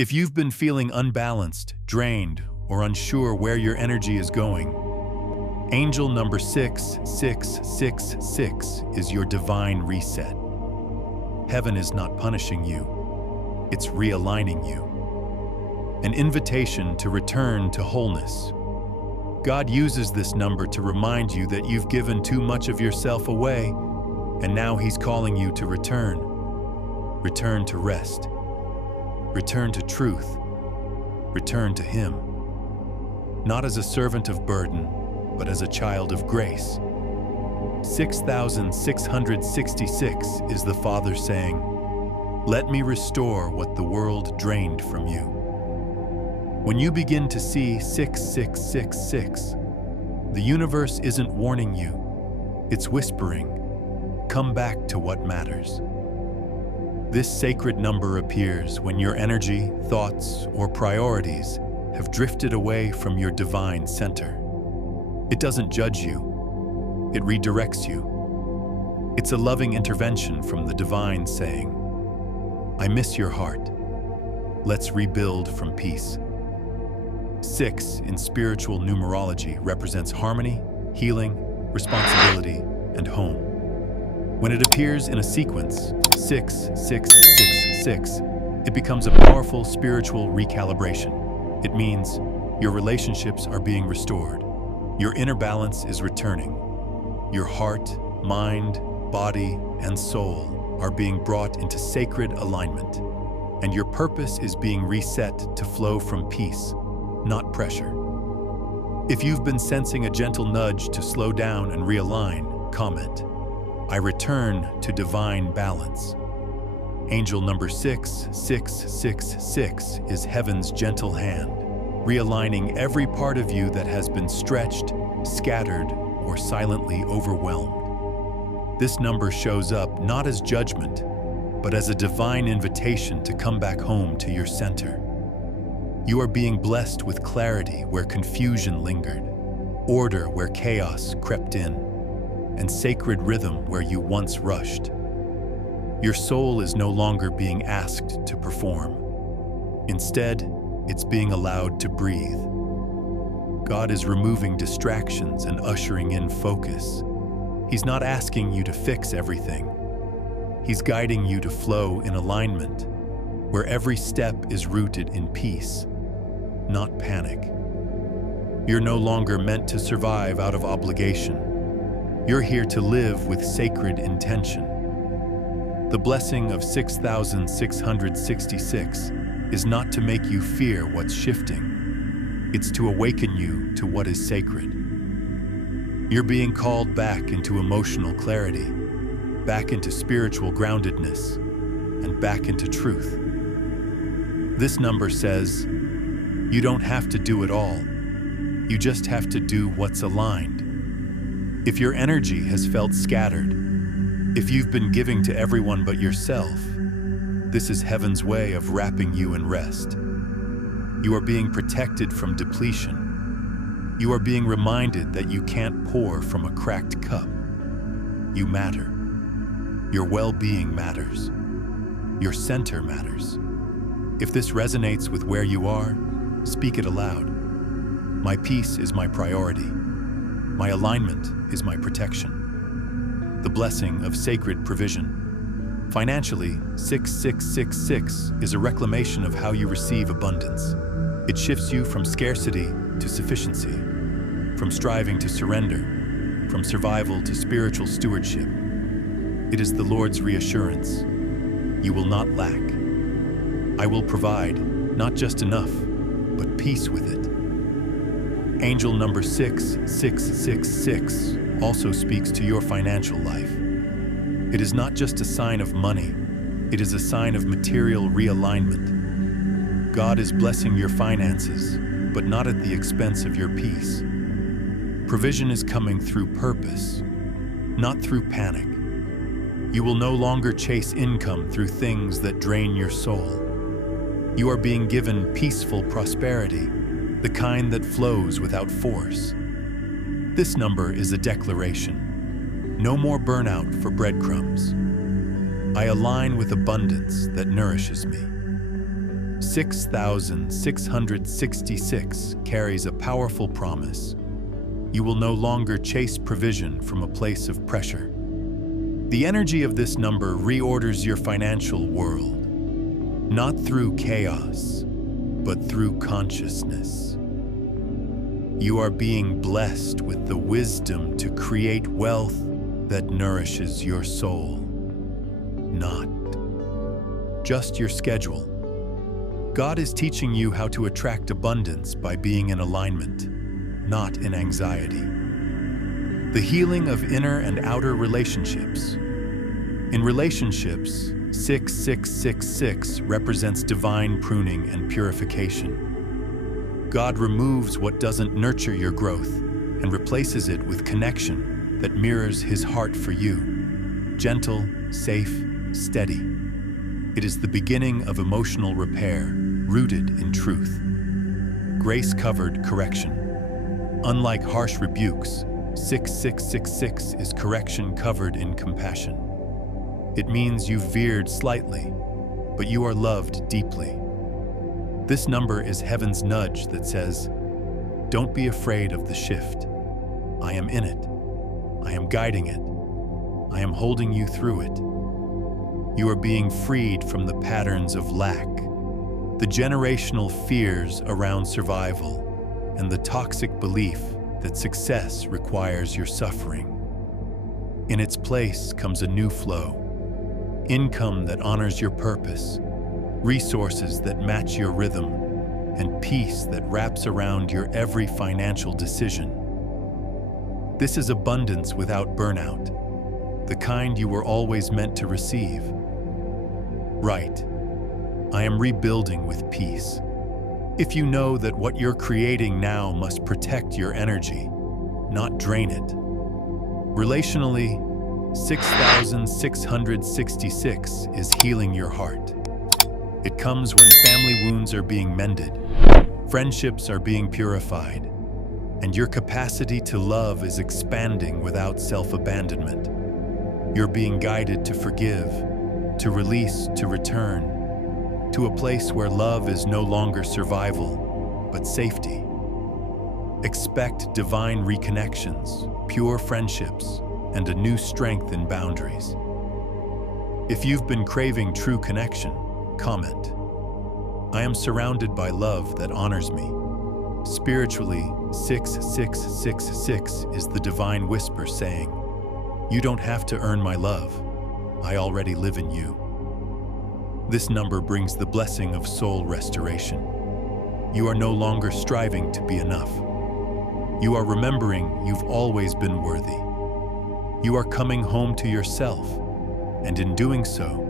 If you've been feeling unbalanced, drained, or unsure where your energy is going, angel number 6666 is your divine reset. Heaven is not punishing you, it's realigning you. An invitation to return to wholeness. God uses this number to remind you that you've given too much of yourself away, and now He's calling you to return. Return to rest. Return to truth. Return to Him. Not as a servant of burden, but as a child of grace. 6666 is the Father saying, "Let me restore what the world drained from you." When you begin to see 6666, the universe isn't warning you, it's whispering, "Come back to what matters." This sacred number appears when your energy, thoughts, or priorities have drifted away from your divine center. It doesn't judge you, it redirects you. It's a loving intervention from the divine saying, "I miss your heart. Let's rebuild from peace." 6 in spiritual numerology represents harmony, healing, responsibility, and home. When it appears in a sequence, 6666, it becomes a powerful spiritual recalibration. It means your relationships are being restored, your inner balance is returning, your heart, mind, body, and soul are being brought into sacred alignment, and your purpose is being reset to flow from peace, not pressure. If you've been sensing a gentle nudge to slow down and realign, comment, "I return to divine balance." Angel number 6666 is heaven's gentle hand, realigning every part of you that has been stretched, scattered, or silently overwhelmed. This number shows up not as judgment, but as a divine invitation to come back home to your center. You are being blessed with clarity where confusion lingered, order where chaos crept in, and sacred rhythm where you once rushed. Your soul is no longer being asked to perform. Instead, it's being allowed to breathe. God is removing distractions and ushering in focus. He's not asking you to fix everything. He's guiding you to flow in alignment, where every step is rooted in peace, not panic. You're no longer meant to survive out of obligation. You're here to live with sacred intention. The blessing of 6666 is not to make you fear what's shifting. It's to awaken you to what is sacred. You're being called back into emotional clarity, back into spiritual groundedness, and back into truth. This number says, you don't have to do it all. You just have to do what's aligned. If your energy has felt scattered, if you've been giving to everyone but yourself, this is heaven's way of wrapping you in rest. You are being protected from depletion. You are being reminded that you can't pour from a cracked cup. You matter. Your well-being matters. Your center matters. If this resonates with where you are, speak it aloud. My peace is my priority. My alignment is my protection. The blessing of sacred provision. Financially, 6666 is a reclamation of how you receive abundance. It shifts you from scarcity to sufficiency, from striving to surrender, from survival to spiritual stewardship. It is the Lord's reassurance. You will not lack. I will provide, not just enough, but peace with it. Angel number 6666 also speaks to your financial life. It is not just a sign of money, it is a sign of material realignment. God is blessing your finances, but not at the expense of your peace. Provision is coming through purpose, not through panic. You will no longer chase income through things that drain your soul. You are being given peaceful prosperity, the kind that flows without force. This number is a declaration. No more burnout for breadcrumbs. I align with abundance that nourishes me. 6666 carries a powerful promise. You will no longer chase provision from a place of pressure. The energy of this number reorders your financial world, not through chaos, but through consciousness. You are being blessed with the wisdom to create wealth that nourishes your soul, not just your schedule. God is teaching you how to attract abundance by being in alignment, not in anxiety. The healing of inner and outer relationships. In relationships, 6666 represents divine pruning and purification. God removes what doesn't nurture your growth and replaces it with connection that mirrors His heart for you. Gentle, safe, steady. It is the beginning of emotional repair, rooted in truth. Grace-covered correction. Unlike harsh rebukes, 6666 is correction covered in compassion. It means you veered slightly, but you are loved deeply. This number is heaven's nudge that says, don't be afraid of the shift. I am in it. I am guiding it. I am holding you through it. You are being freed from the patterns of lack, the generational fears around survival, and the toxic belief that success requires your suffering. In its place comes a new flow, income that honors your purpose, resources that match your rhythm, and peace that wraps around your every financial decision. This is abundance without burnout, the kind you were always meant to receive. Right. I am rebuilding with peace. If you know that what you're creating now must protect your energy, not drain it. Relationally, 6666 is healing your heart. It comes when family wounds are being mended, friendships are being purified, and your capacity to love is expanding without self-abandonment. You're being guided to forgive, to release, to return, to a place where love is no longer survival, but safety. Expect divine reconnections, pure friendships, and a new strength in boundaries. If you've been craving true connection, comment. I am surrounded by love that honors me. Spiritually, 6666 is the divine whisper saying, you don't have to earn my love. I already live in you. This number brings the blessing of soul restoration. You are no longer striving to be enough. You are remembering you've always been worthy. You are coming home to yourself, and in doing so,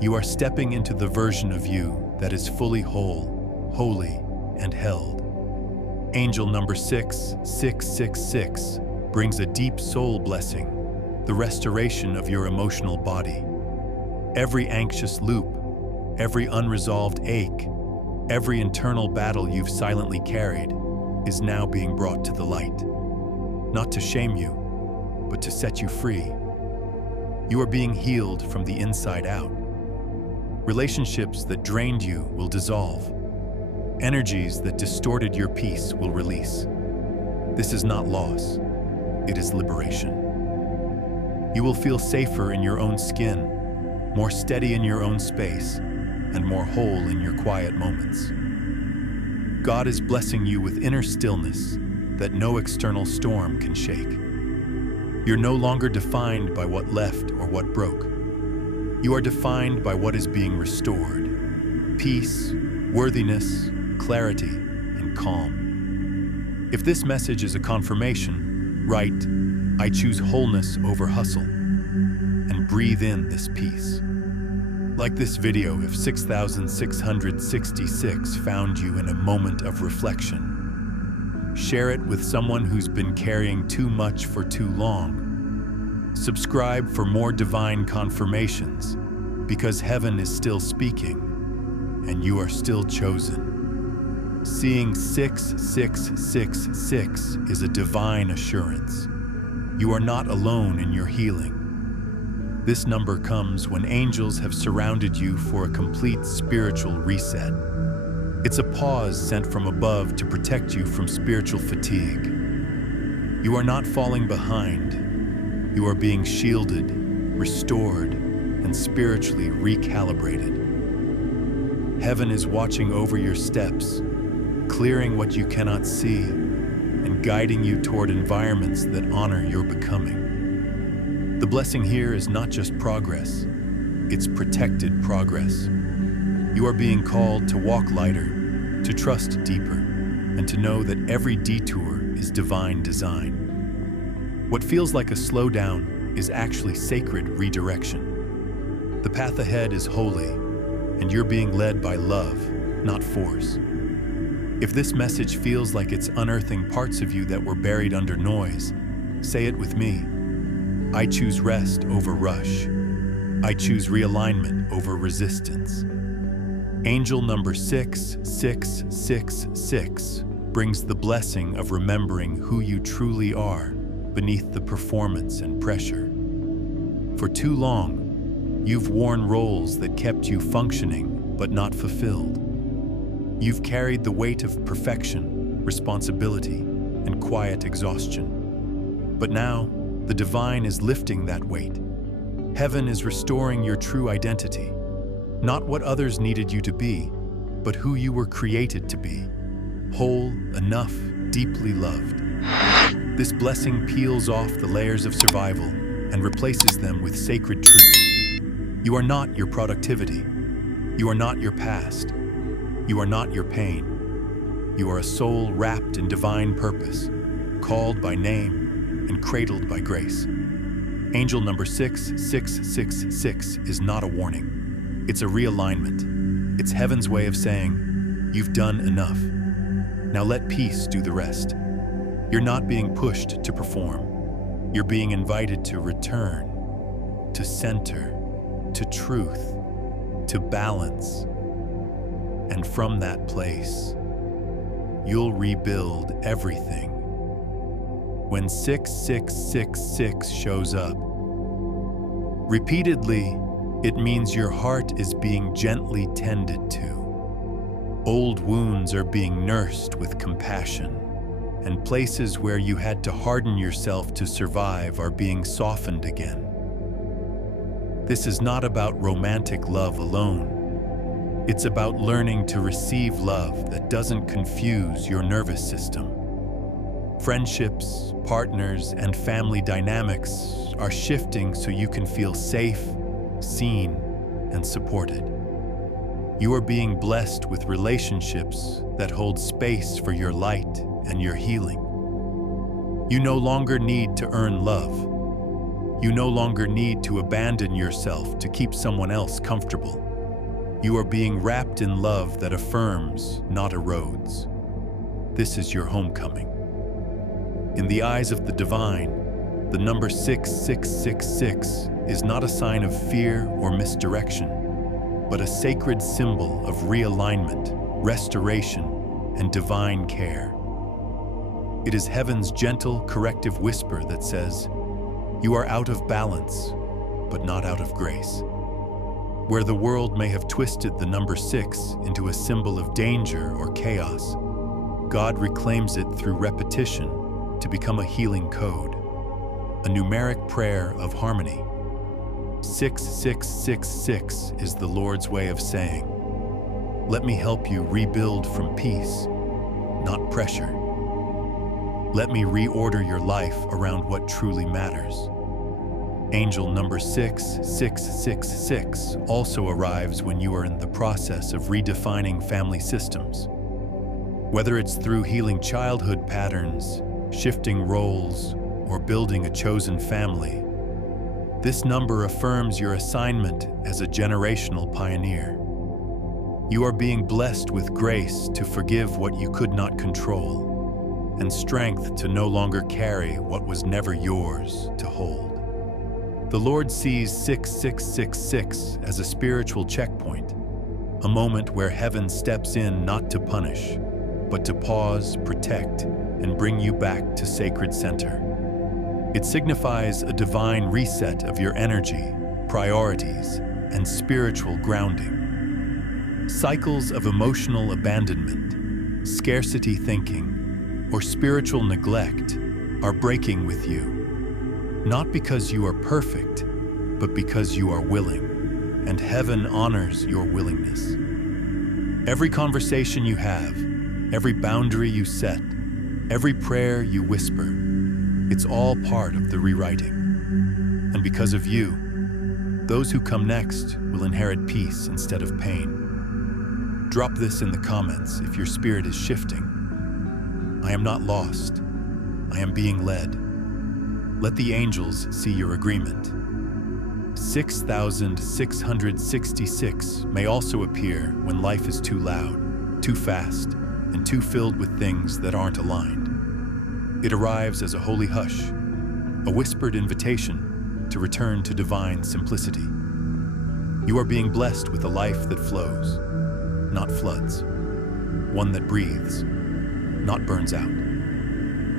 you are stepping into the version of you that is fully whole, holy, and held. Angel number 6666 brings a deep soul blessing, the restoration of your emotional body. Every anxious loop, every unresolved ache, every internal battle you've silently carried is now being brought to the light. Not to shame you, but to set you free. You are being healed from the inside out. Relationships that drained you will dissolve. Energies that distorted your peace will release. This is not loss, it is liberation. You will feel safer in your own skin, more steady in your own space, and more whole in your quiet moments. God is blessing you with inner stillness that no external storm can shake. You're no longer defined by what left or what broke. You are defined by what is being restored. Peace, worthiness, clarity, and calm. If this message is a confirmation, write, I choose wholeness over hustle, and breathe in this peace. Like this video if 6666 found you in a moment of reflection. Share it with someone who's been carrying too much for too long. Subscribe for more divine confirmations, because heaven is still speaking, and you are still chosen. Seeing 6666 is a divine assurance. You are not alone in your healing. This number comes when angels have surrounded you for a complete spiritual reset. It's a pause sent from above to protect you from spiritual fatigue. You are not falling behind. You are being shielded, restored, and spiritually recalibrated. Heaven is watching over your steps, clearing what you cannot see, and guiding you toward environments that honor your becoming. The blessing here is not just progress, it's protected progress. You are being called to walk lighter, to trust deeper, and to know that every detour is divine design. What feels like a slowdown is actually sacred redirection. The path ahead is holy, and you're being led by love, not force. If this message feels like it's unearthing parts of you that were buried under noise, say it with me. I choose rest over rush. I choose realignment over resistance. Angel number 6666 brings the blessing of remembering who you truly are beneath the performance and pressure. For too long, you've worn roles that kept you functioning but not fulfilled. You've carried the weight of perfection, responsibility, and quiet exhaustion. But now, the divine is lifting that weight. Heaven is restoring your true identity, not what others needed you to be, but who you were created to be, whole, enough, deeply loved. This blessing peels off the layers of survival and replaces them with sacred truth. You are not your productivity. You are not your past. You are not your pain. You are a soul wrapped in divine purpose, called by name and cradled by grace. Angel number 6666 is not a warning. It's a realignment. It's heaven's way of saying, you've done enough. Now let peace do the rest. You're not being pushed to perform. You're being invited to return, to center, to truth, to balance. And from that place, you'll rebuild everything. When 6666 shows up, repeatedly, it means your heart is being gently tended to. Old wounds are being nursed with compassion, and places where you had to harden yourself to survive are being softened again. This is not about romantic love alone. It's about learning to receive love that doesn't confuse your nervous system. Friendships, partners, and family dynamics are shifting so you can feel safe, seen, and supported. You are being blessed with relationships that hold space for your light and your healing. You no longer need to earn love. You no longer need to abandon yourself to keep someone else comfortable. You are being wrapped in love that affirms, not erodes. This is your homecoming. In the eyes of the divine, the number 6666 is not a sign of fear or misdirection, but a sacred symbol of realignment, restoration, and divine care. It is heaven's gentle, corrective whisper that says, you are out of balance, but not out of grace. Where the world may have twisted the number 6 into a symbol of danger or chaos, God reclaims it through repetition to become a healing code, a numeric prayer of harmony. 6666 is the Lord's way of saying, let me help you rebuild from peace, not pressure. Let me reorder your life around what truly matters. Angel number 6666 also arrives when you are in the process of redefining family systems. Whether it's through healing childhood patterns, shifting roles, or building a chosen family, this number affirms your assignment as a generational pioneer. You are being blessed with grace to forgive what you could not control, and strength to no longer carry what was never yours to hold. The Lord sees 6666 as a spiritual checkpoint, a moment where heaven steps in not to punish, but to pause, protect, and bring you back to sacred center. It signifies a divine reset of your energy, priorities, and spiritual grounding. Cycles of emotional abandonment, scarcity thinking, or spiritual neglect are breaking with you, not because you are perfect, but because you are willing, and heaven honors your willingness. Every conversation you have, every boundary you set, every prayer you whisper, it's all part of the rewriting. And because of you, those who come next will inherit peace instead of pain. Drop this in the comments if your spirit is shifting. I am not lost. I am being led. Let the angels see your agreement. 6,666 may also appear when life is too loud, too fast, and too filled with things that aren't aligned. It arrives as a holy hush, a whispered invitation to return to divine simplicity. You are being blessed with a life that flows, not floods, one that breathes, not burns out.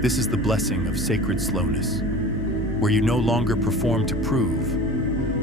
This is the blessing of sacred slowness, where you no longer perform to prove,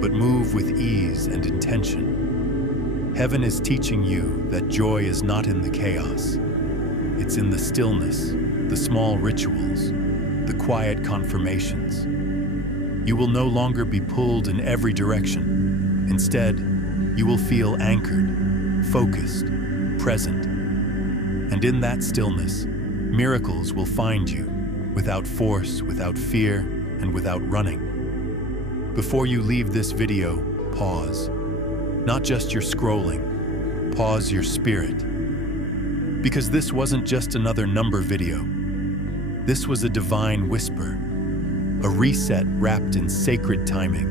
but move with ease and intention. Heaven is teaching you that joy is not in the chaos. It's in the stillness, the small rituals, the quiet confirmations. You will no longer be pulled in every direction. Instead, you will feel anchored, focused, present. And in that stillness, miracles will find you, without force, without fear, and without running. Before you leave this video, pause. Not just your scrolling, pause your spirit. Because this wasn't just another number video. This was a divine whisper, a reset wrapped in sacred timing.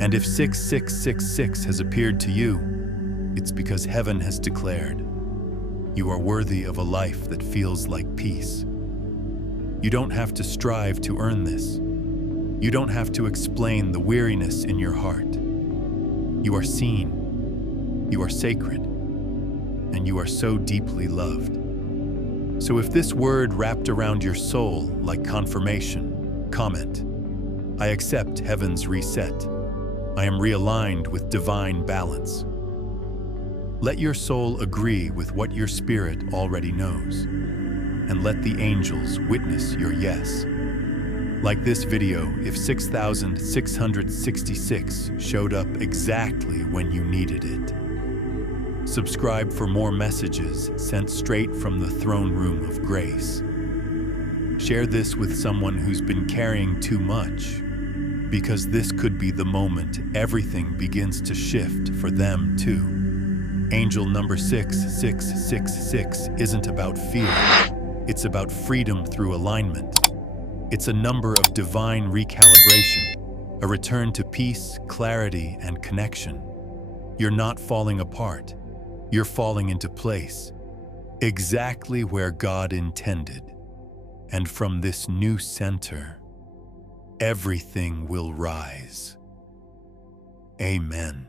And if 6666 has appeared to you, it's because heaven has declared, you are worthy of a life that feels like peace. You don't have to strive to earn this. You don't have to explain the weariness in your heart. You are seen, you are sacred, and you are so deeply loved. So if this word wrapped around your soul like confirmation, comment, I accept heaven's reset. I am realigned with divine balance. Let your soul agree with what your spirit already knows, and let the angels witness your yes. Like this video, if 6,666 showed up exactly when you needed it. Subscribe for more messages sent straight from the throne room of grace. Share this with someone who's been carrying too much, because this could be the moment everything begins to shift for them too. Angel number 6666 isn't about fear. It's about freedom through alignment. It's a number of divine recalibration, a return to peace, clarity, and connection. You're not falling apart. You're falling into place, exactly where God intended. And from this new center, everything will rise. Amen.